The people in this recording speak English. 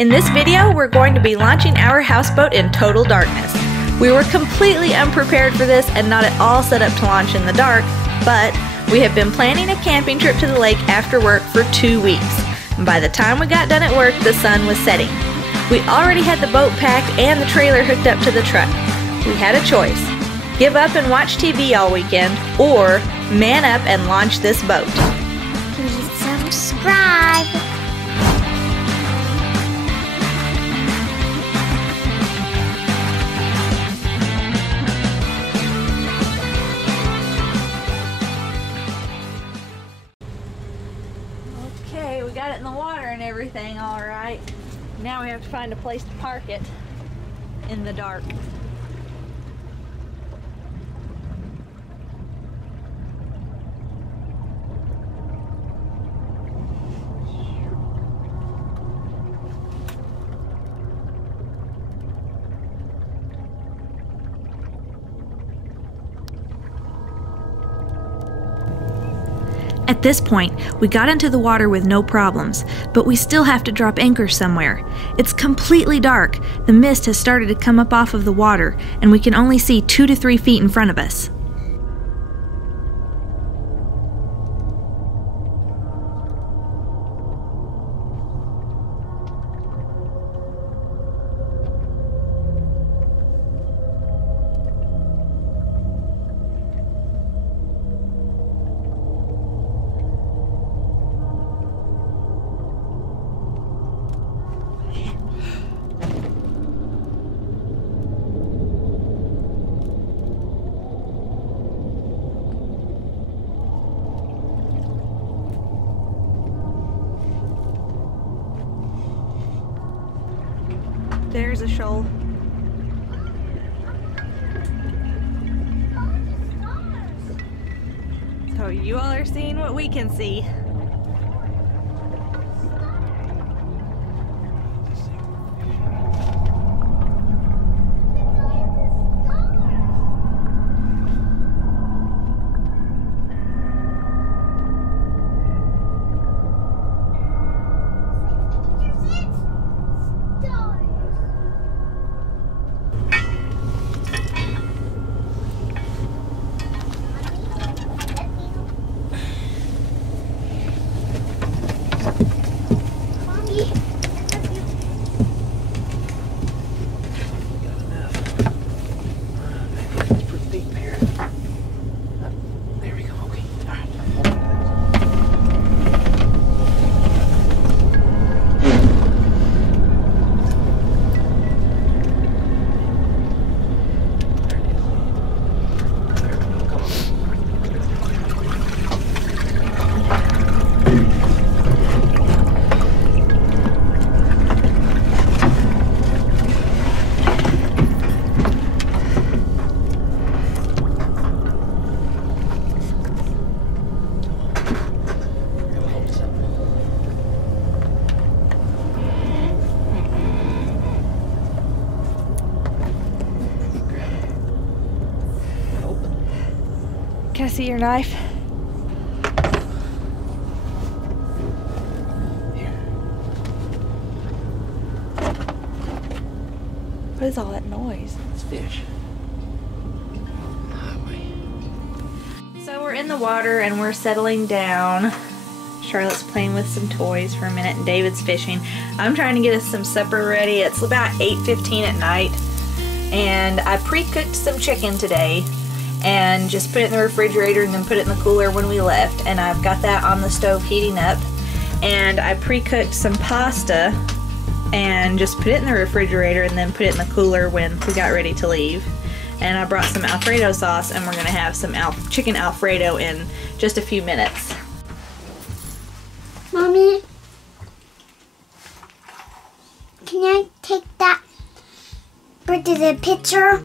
In this video, we're going to be launching our houseboat in total darkness. We were completely unprepared for this and not at all set up to launch in the dark, but we have been planning a camping trip to the lake after work for 2 weeks. And by the time we got done at work, the sun was setting. We already had the boat packed and the trailer hooked up to the truck. We had a choice: give up and watch TV all weekend, or man up and launch this boat. Please subscribe. Okay, we got it in the water and everything all right. Now we have to find a place to park it in the dark. At this point, we got into the water with no problems, but we still have to drop anchor somewhere. It's completely dark. The mist has started to come up off of the water, and we can only see 2 to 3 feet in front of us. There's a shoal. So you all are seeing what we can see. Can I see your knife? Here. What is all that noise? It's fish. Highway. So we're in the water and we're settling down. Charlotte's playing with some toys for a minute and David's fishing. I'm trying to get us some supper ready. It's about 8:15 at night and I pre-cooked some chicken today and just put it in the refrigerator and then put it in the cooler when we left, and I've got that on the stove heating up. And I pre-cooked some pasta and just put it in the refrigerator and then put it in the cooler when we got ready to leave. And I brought some Alfredo sauce and we're gonna have some chicken Alfredo in just a few minutes. Mommy, can I take that bird to the picture?